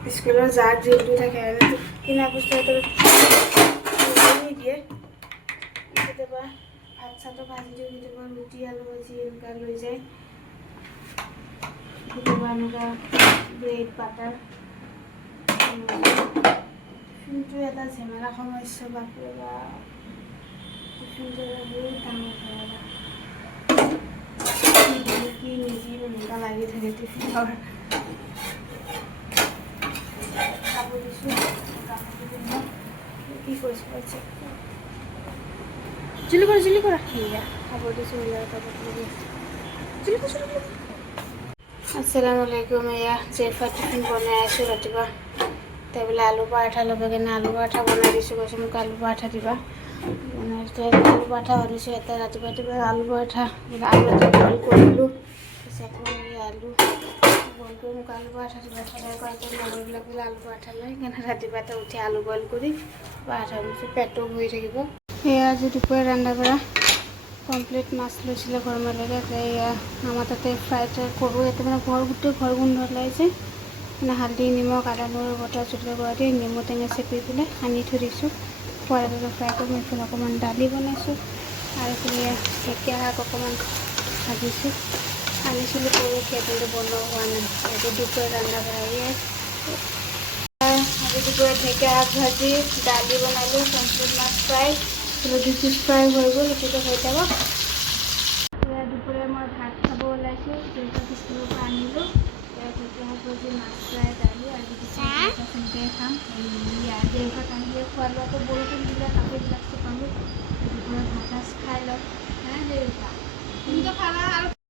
স্কুলৰ যাৰ যিটো থাকে কিনা বস্তু নিদিয়ে কেতিয়াবা ভাত চাতো ভাজি দিওঁ কেতিয়াবা ৰুটি আলু ভাজি এনেকুৱা লৈ যায় কেতিয়াবা এনেকুৱা ব্ৰেড বাটাৰ টিফিনটো এটা ঝেমেলা সমস্যা বাপৰে বা টিফিনটো বহুত ডাঙৰ হয় কি নিজি এনেকুৱা লাগি থাকে টিফিনৰ খাব দিছোঁ কি কৰিছোঁ জুলি কৰা সেয়া খাব দিছোঁ আসসালামু আলাইকুম এয়া জেফা টিফিন বনাই আছোঁ ৰাতিপুৱা তাই বোলে আলু পৰাঠা ল'ব কাৰণে আলু পৰাঠা বনাই দিছোঁ কৈছোঁ মোক আলু পৰাঠা দিবা বনাই আলু পৰাঠা বনাইছোঁ এটা ৰাতিপুৱা আলু পৰাঠা আলু এটা বইল কৰিলোঁ আলু বইল কৰি মোক আলু পৰাঠা দিবা সদায় কয় লগৰবিলাক বোলে আলু পৰাঠা লয় সেইকাৰণে ৰাতিপুৱাতে উঠি আলু বইল কৰি পৰাঠা বনাইছোঁ পেটটো ভৰি থাকিব সেয়া আজি দুপৰীয়া ৰান্ধা বঢ়া কমপ্লিট মাছ লৈছিলে ঘৰ মালিকে এয়া আমাৰ তাতে ফ্ৰাইড ৰাইচ কৰোঁ এতিয়া মানে গোটেই ঘৰ গোন্ধ ওলাইছে মানে হালধি নিমখ আদা নহৰু বটা জলকীয়া গুড়া দি নেমু টেঙা চেপি পেলাই সানি থৈ দিছোঁ পৰাটো ফ্ৰাই কৰি এইফালে অকণমান দালি বনাইছোঁ আৰু এইফালে ঢেকীয়া শাক অকণমান ভাজিছোঁ আনিছিলোঁ পৰহি কিন্তু বনোৱা হোৱা নাই আজি দুপৰীয়া ৰান্ধা বঢ়া আজি দুপৰীয়া ঢেকীয়া শাক ভাজি দালি বনালোঁ কমপ্লিট মাছ ফ্ৰাই ডিছ ফ্ৰাই হৈ গ'ল এইটোতো হৈ যাব দুপৰীয়া মই ভাত খাব ওলাইছোঁ যিহেতু স্কুলৰ পৰা আনিলোঁ ঢেকীয়া শাক ভাজি মাছ ফ্ৰাই দালি আৰু তেনেকৈ খাম যিহেতু আনিলে খোৱা লোৱাটো বৰষুণ দিলে কাপোৰবিলাক চপালোঁ দুপৰীয়া ভাত সাজ খাই লওঁ